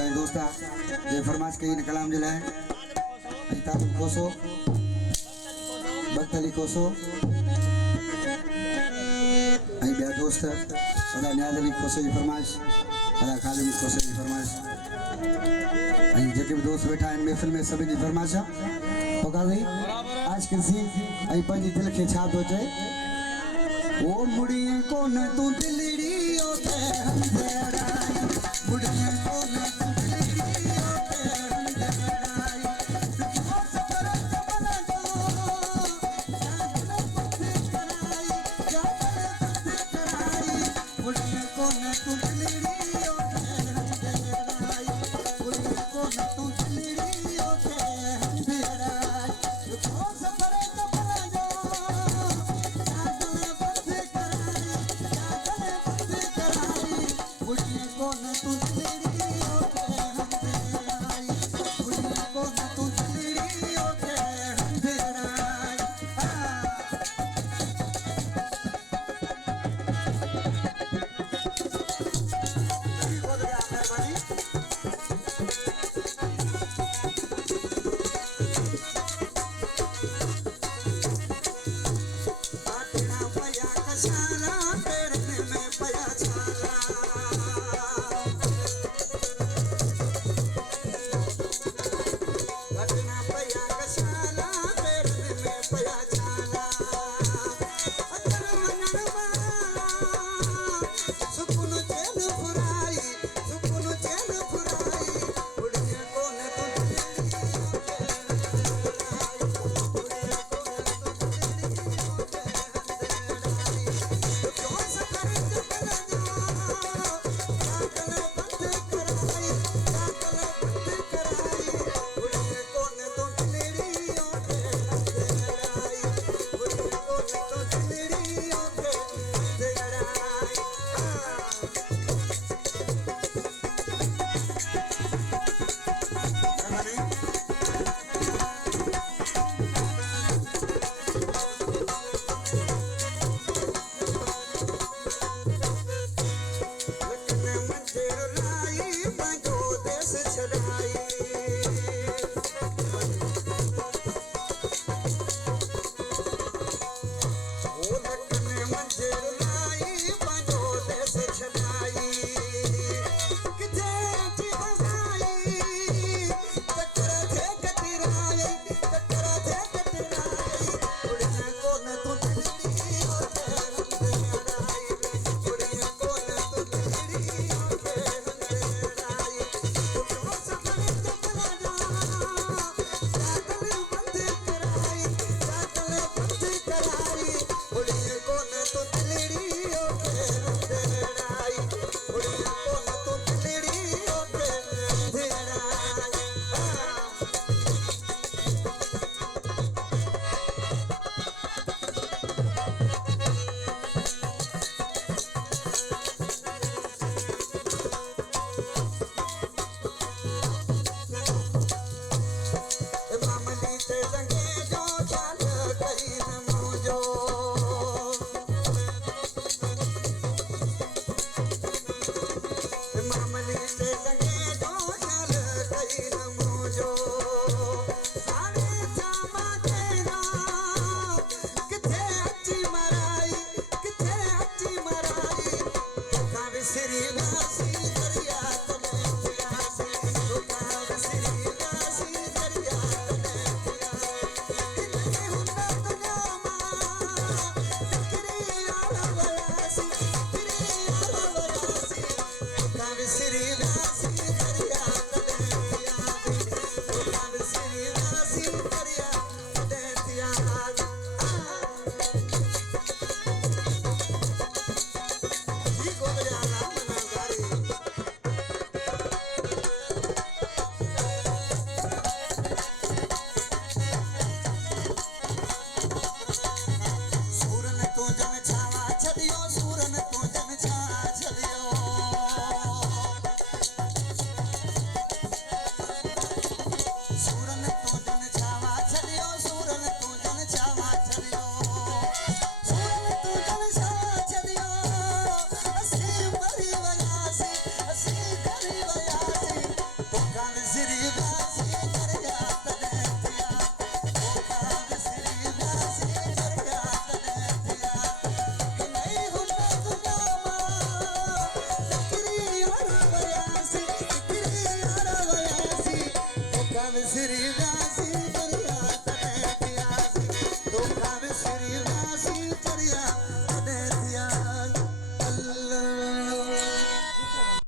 साईं दोस्ता जे फरमाइश कई इन कलाम जे लाइ ऐं तारीफ़ कोसो बख्तली कोसो ऐं ॿिया दोस्त अदा न्याज़ अली कोसो जी फरमाइश अदा ख़ालिद कोसो जी फरमाइश ऐं जेके बि दोस्त वेठा आहिनि महफ़िल में सभिनी जी फरमाइश आहे पकाज़ी आज किसी ऐं पंहिंजी दिलि खे छा थो चए ओ मुड़िए कोन तूं दिलड़ी ओ ते हम मुड़िए कोन